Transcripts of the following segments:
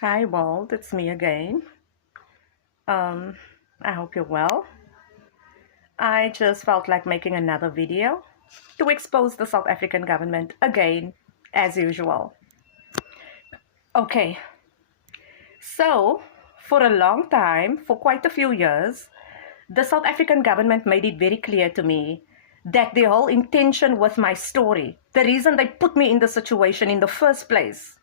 Hi, Walt. It's me again. Um, I hope you're well. I just felt like making another video to expose the South African government again, as usual. Okay, so for a long time, for quite a few years, the South African government made it very clear to me that the whole intention with my story, the reason they put me in the situation in the first place,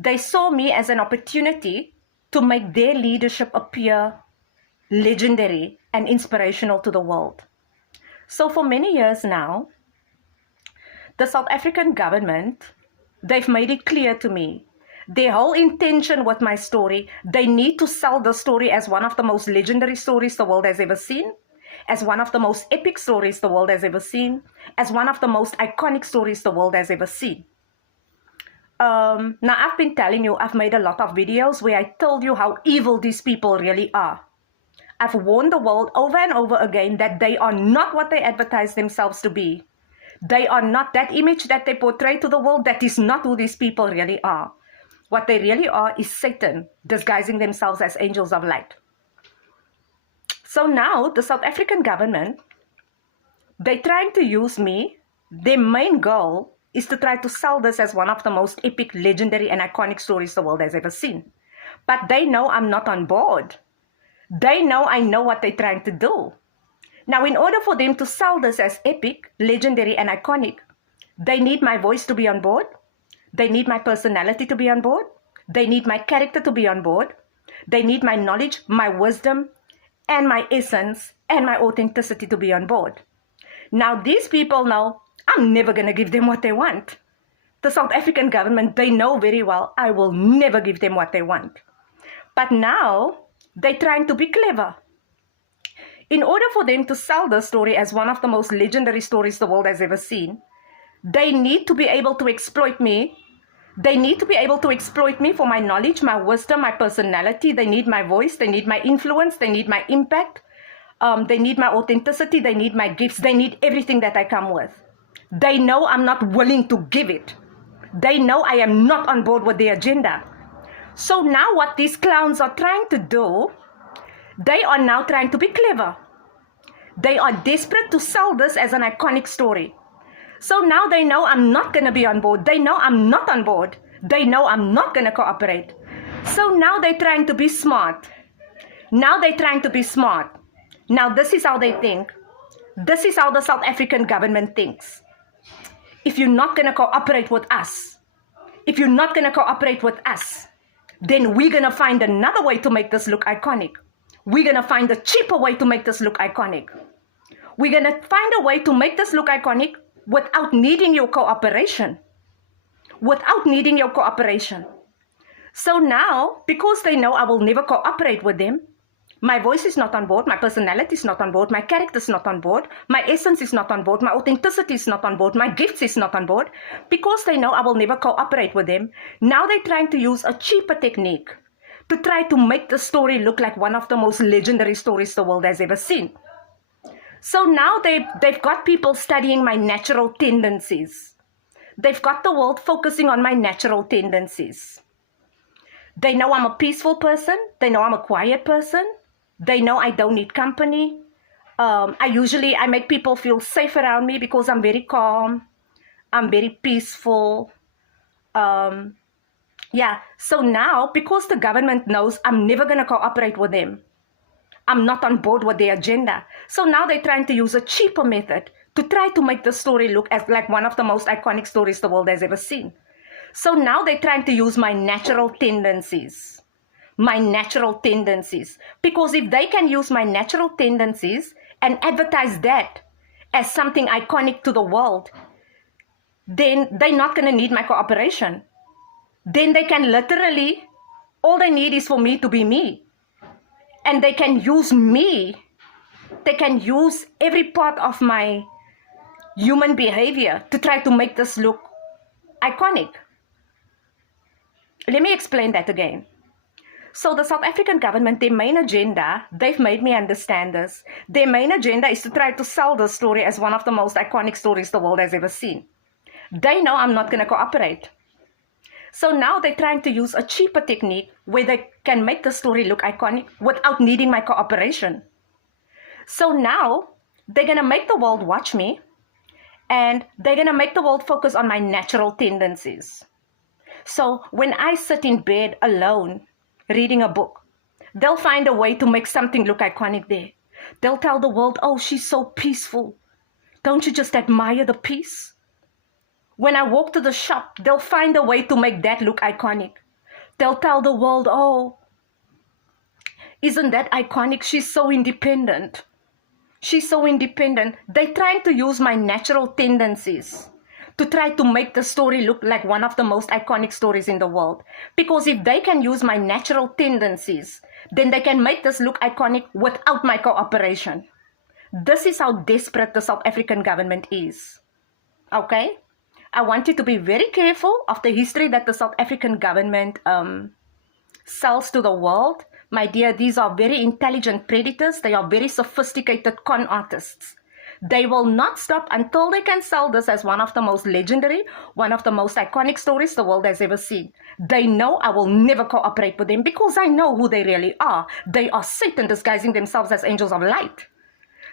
they saw me as an opportunity to make their leadership appear legendary and inspirational to the world. So for many years now, the South African government, they've made it clear to me their whole intention with my story, they need to sell the story as one of the most legendary stories the world has ever seen, as one of the most epic stories the world has ever seen, as one of the most iconic stories the world has ever seen. Now, I've been telling you, I've made a lot of videos where I told you how evil these people really are. I've warned the world over and over again that they are not what they advertise themselves to be. They are not that image that they portray to the world. That is not who these people really are. What they really are is Satan disguising themselves as angels of light. So now the South African government, they're trying to use me. Their main goal is to try to sell this as one of the most epic, legendary, and iconic stories the world has ever seen. But they know I'm not on board. They know I know what they're trying to do. Now, in order for them to sell this as epic, legendary, and iconic, they need my voice to be on board. They need my personality to be on board. They need my character to be on board. They need my knowledge, my wisdom, and my essence, and my authenticity to be on board. Now, these people know I'm never going to give them what they want. The South African government, they know very well I will never give them what they want. But now, they're trying to be clever. In order for them to sell the story as one of the most legendary stories the world has ever seen, they need to be able to exploit me. They need to be able to exploit me for my knowledge, my wisdom, my personality. They need my voice. They need my influence. They need my impact. They need my authenticity. They need my gifts. They need everything that I come with. They know I'm not willing to give it. They know I am not on board with their agenda. So now what these clowns are trying to do, they are now trying to be clever. They are desperate to sell this as an iconic story. So now they know I'm not going to be on board. They know I'm not on board. They know I'm not going to cooperate. So now they're trying to be smart. Now they're trying to be smart. Now this is how they think. This is how the South African government thinks. If you're not going to cooperate with us, if you're not going to cooperate with us, then we're going to find another way to make this look iconic. We're going to find a cheaper way to make this look iconic. We're going to find a way to make this look iconic without needing your cooperation. Without needing your cooperation. So now, because they know I will never cooperate with them, my voice is not on board, my personality is not on board, my character is not on board, my essence is not on board, my authenticity is not on board, my gifts is not on board. Because they know I will never cooperate with them, now they're trying to use a cheaper technique to try to make the story look like one of the most legendary stories the world has ever seen. So now they've got people studying my natural tendencies. They've got the world focusing on my natural tendencies. They know I'm a peaceful person. They know I'm a quiet person. They know I don't need company. I make people feel safe around me because I'm very calm. I'm very peaceful. So now, because the government knows I'm never going to cooperate with them, I'm not on board with their agenda. So now they're trying to use a cheaper method to try to make the story look as like one of the most iconic stories the world has ever seen. So now they're trying to use my natural tendencies. My natural tendencies. Because if they can use my natural tendencies and advertise that as something iconic to the world, then they're not going to need my cooperation. Then they can literally, all they need is for me to be me. And they can use me. They can use every part of my human behavior to try to make this look iconic. Let me explain that again. So the South African government, their main agenda, they've made me understand this. Their main agenda is to try to sell the story as one of the most iconic stories the world has ever seen. They know I'm not going to cooperate. So now they're trying to use a cheaper technique where they can make the story look iconic without needing my cooperation. So now they're going to make the world watch me, and they're going to make the world focus on my natural tendencies. So when I sit in bed alone reading a book, they'll find a way to make something look iconic there. They'll tell the world, oh, she's so peaceful. Don't you just admire the peace? When I walk to the shop, they'll find a way to make that look iconic. They'll tell the world, oh, isn't that iconic? She's so independent. She's so independent. They're trying to use my natural tendencies to try to make the story look like one of the most iconic stories in the world. Because if they can use my natural tendencies, then they can make this look iconic without my cooperation. This is how desperate the South African government is. Okay? I want you to be very careful of the history that the South African government sells to the world. My dear, these are very intelligent predators. They are very sophisticated con artists. They will not stop until they can sell this as one of the most legendary, one of the most iconic stories the world has ever seen. They know I will never cooperate with them because I know who they really are. They are Satan disguising themselves as angels of light.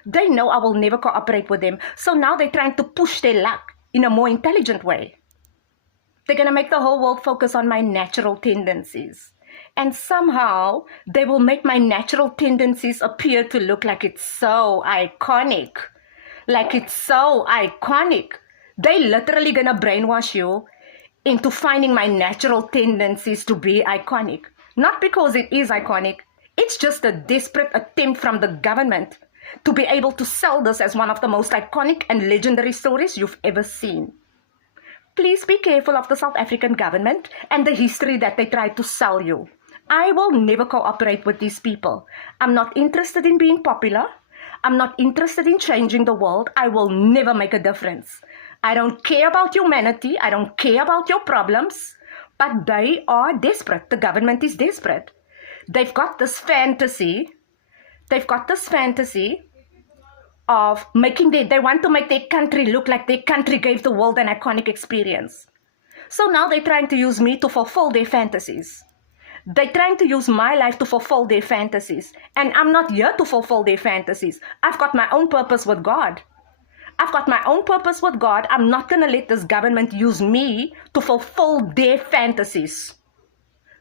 They know I will never cooperate with them. So now they're trying to push their luck in a more intelligent way. They're going to make the whole world focus on my natural tendencies. And somehow they will make my natural tendencies appear to look like it's so iconic. Like it's so iconic. They literally going to brainwash you into finding my natural tendencies to be iconic. Not because it is iconic. It's just a desperate attempt from the government to be able to sell this as one of the most iconic and legendary stories you've ever seen. Please be careful of the South African government and the history that they try to sell you. I will never cooperate with these people. I'm not interested in being popular. I'm not interested in changing the world. I will never make a difference. I don't care about humanity. I don't care about your problems. But they are desperate. The government is desperate. They've got this fantasy. Of making they want to make their country look like their country gave the world an iconic experience. So now they're trying to use me to fulfill their fantasies. They're trying to use my life to fulfill their fantasies. And I'm not here to fulfill their fantasies. I've got my own purpose with God. I'm not going to let this government use me to fulfill their fantasies.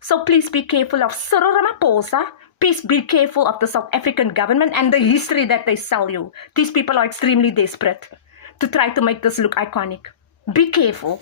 So please be careful of Cyril Ramaphosa. Please be careful of the South African government and the history that they sell you. These people are extremely desperate to try to make this look iconic. Be careful.